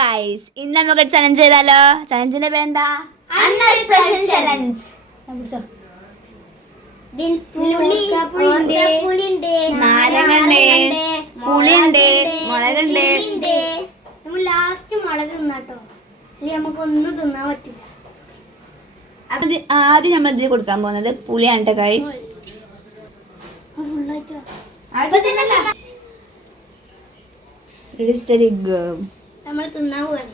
Guys ഇന്ന് നമുക്ക് challenge ചെയ്താലോ. ചലഞ്ചിന്റെ പേരെന്താ? ചലഞ്ച്. നാരങ്ങണ്ട്, പുളിയുണ്ട്, മുളകുണ്ട്. ലാസ്റ്റ് മുളക് തിന്നാട്ടോ, അല്ലെങ്കിൽ നമുക്ക് ഒന്നും തിന്നാൻ പറ്റില്ല. ആദ്യം നമ്മൾ ഇതിൽ കൊടുക്കാൻ പോകുന്നത് പുളിയാണ് കേട്ടോ ഗൈസ്. നമ്മൾ തിന്നാൻ പോവാണ്.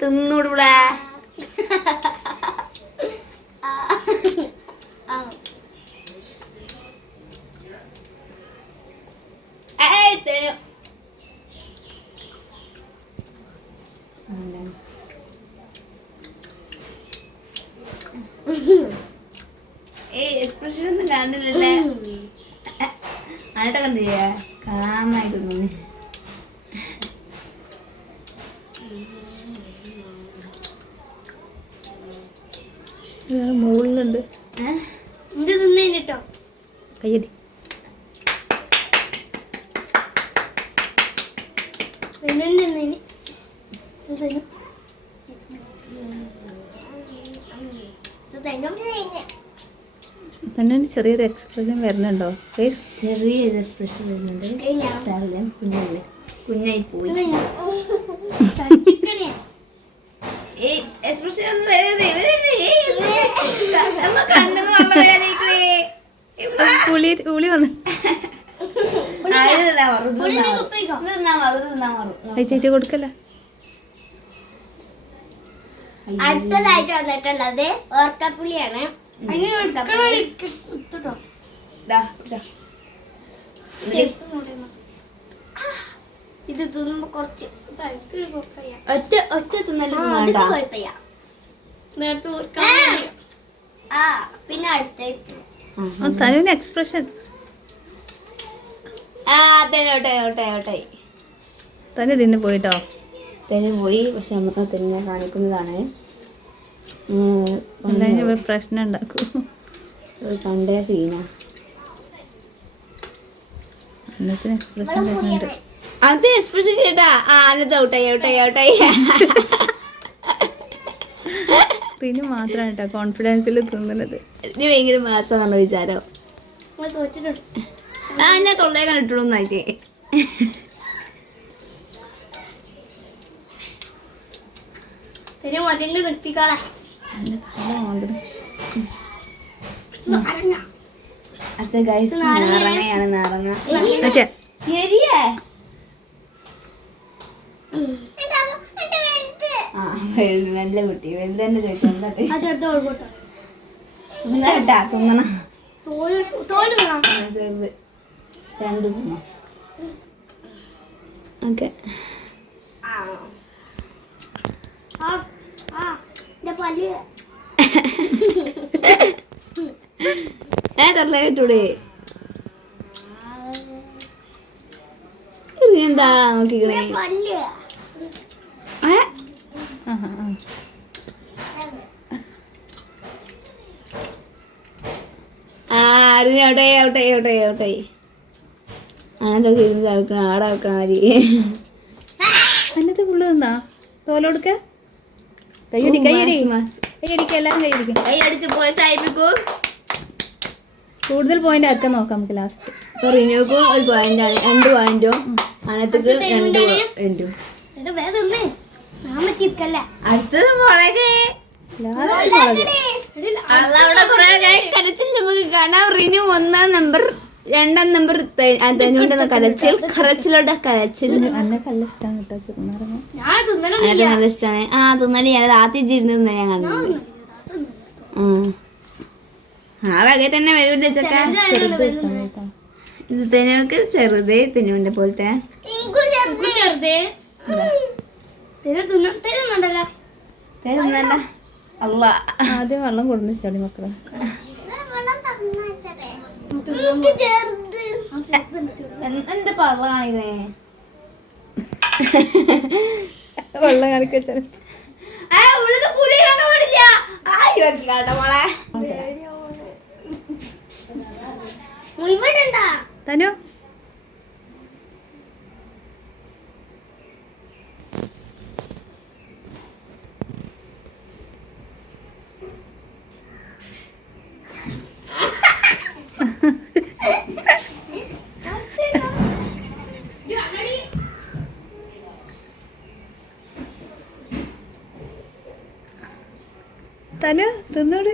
തിന്നൂടുകൂടാ. എക്സ്പ്രഷൻ ഒന്നും കാണുന്നില്ലല്ലേ. എന്നിട്ടൊക്കെ എന്ത് ചെയ്യാ? കാമായി തിന്നു. മുകളിലുണ്ട് എന്ത് തിന്നേട്ടോ കയ്യടി. തന്നെ ചെറിയൊരു എക്സ്പ്രഷൻ വരുന്നുണ്ടോ? ചെറിയൊരു എക്സ്പ്രഷൻ വരുന്നുണ്ട്. കുഞ്ഞല്ലേ, കുഞ്ഞായി പോയി. എക്സ്പ്രഷൻ ഒന്നും വരരുത്. പുളി വന്ന് ചേച്ചി കൊടുക്കല്ല. അടുത്തതായിട്ട് വന്നിട്ടുള്ളത് ഓർക്കപ്പുളിയാണ്. ഇത് തിന്നുമ്പോ കുറച്ച് ഒറ്റ തിന്നല് പിന്നെ അടുത്ത തനുവിന് എക്സ്പ്രഷൻ തന്നെ തിന്ന് പോയിട്ടോ. തെന്നു പോയി. പക്ഷെ നമുക്ക് തെന്നെ കാണിക്കുന്നതാണ്. പ്രശ്നം ഉണ്ടാക്കും. കണ്ടേ സീന എക്സ്പ്രഷൻ വരുന്നുണ്ട്. അത് എക്സ്പ്രഷൻ ചേട്ടാ. അന്നത്തെ ഔട്ടായി. പിന്നെ മാത്രമാണ് കേട്ടോ കോൺഫിഡൻസിൽ തിന്നുന്നത്. ഇനി ഭയങ്കര മാസമാണല്ലോ വിചാരം. എന്നെ തൊള്ളേ കണ്ടിട്ടുള്ളൂന്നായിട്ടേ. അടുത്ത ഗൈസ് നാരങ്ങയാണ്. നാരങ്ങ എരിയേ. നല്ല കുട്ടി വലുത് തന്നെ ചോദിച്ചാ കുമ്മണ രണ്ട് കുമ്മ. ഓക്കെ തൊള്ളയിട്ടൂടെ. എന്താ നോക്കിക്കണേ. ഔട്ടായി. അങ്ങനത്തെ ഇരുന്ന് വെക്കണം. ആടെ വെക്കണം. അതിനകത്ത് ഫുള്ള് നിന്നാ തോലെടുക്ക. എല്ലാരും കൈയടിച്ച് പ്രോത്സാഹിപ്പിക്കൂ. കൂടുതൽ പോയിന്റ് ആർക്കാൻ നോക്കാം നമുക്ക് ലാസ്റ്റ്. ഇപ്പൊ റിനുക്കും ഒരു പോയിന്റാണ്, 2 പോയിന്റും അനത്തേക്ക് 2 പോയിന്റും. അടുത്തത് മുളക്. അവിടെ കുറെ കരച്ചിൽ നമുക്ക് കാണാം. റിനു 1ാം നമ്പർ, 2ാം നമ്പർ തന്നുണ്ടെന്ന കരച്ചിലോടെ കരച്ചിൽ. എന്നെ നല്ല ഇഷ്ടമാണ് കേട്ടോ ചെറുനാരങ്ങ. നല്ല ഇഷ്ടമാണ്. തിന്നല് ഞാൻ ആത്തിച്ചിരുന്ന ഞാൻ കണ്ടു. ആ വക തന്നെ വരൂല്ല ചക്ക. ഇത് തെനുക്ക് ചെറുത്, തെനുവിന്റെ പോലത്തെ. അല്ല ആദ്യം വെള്ളം കൊടുന്ന് ചളി മക്കളെ. എന്താ പള്ള കാണിക്കണേ? വെള്ളം കാണിക്കാൻ തനു തനു തിന്നോട്.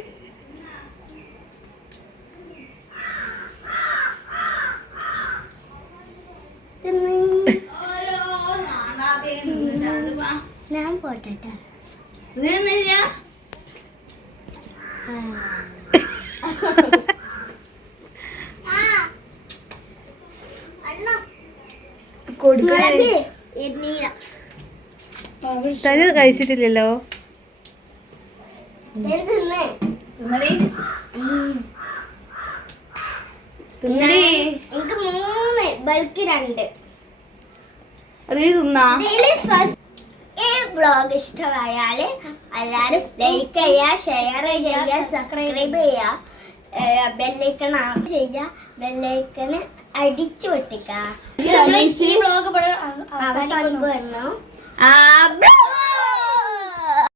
ഞാൻ പോട്ടെ. തനു കഴിച്ചിട്ടില്ലല്ലോ. എനിക്ക് 3 ബൾക്ക് 2. തിന്നാ ഈ ബ്ലോഗ് ഇഷ്ടമായാൽ എല്ലാരും ലൈക്ക് ചെയ്യുക, ഷെയർ ചെയ്യുക, സബ്സ്ക്രൈബ് ചെയ്യുക, ബെല്ലൈക്കൺ ചെയ്യുക, ബെല്ലൈക്കണ് അടിച്ചു പൊട്ടിക്കുക. ഈ ബ്ലോഗ് അവസാനിക്കുന്നു.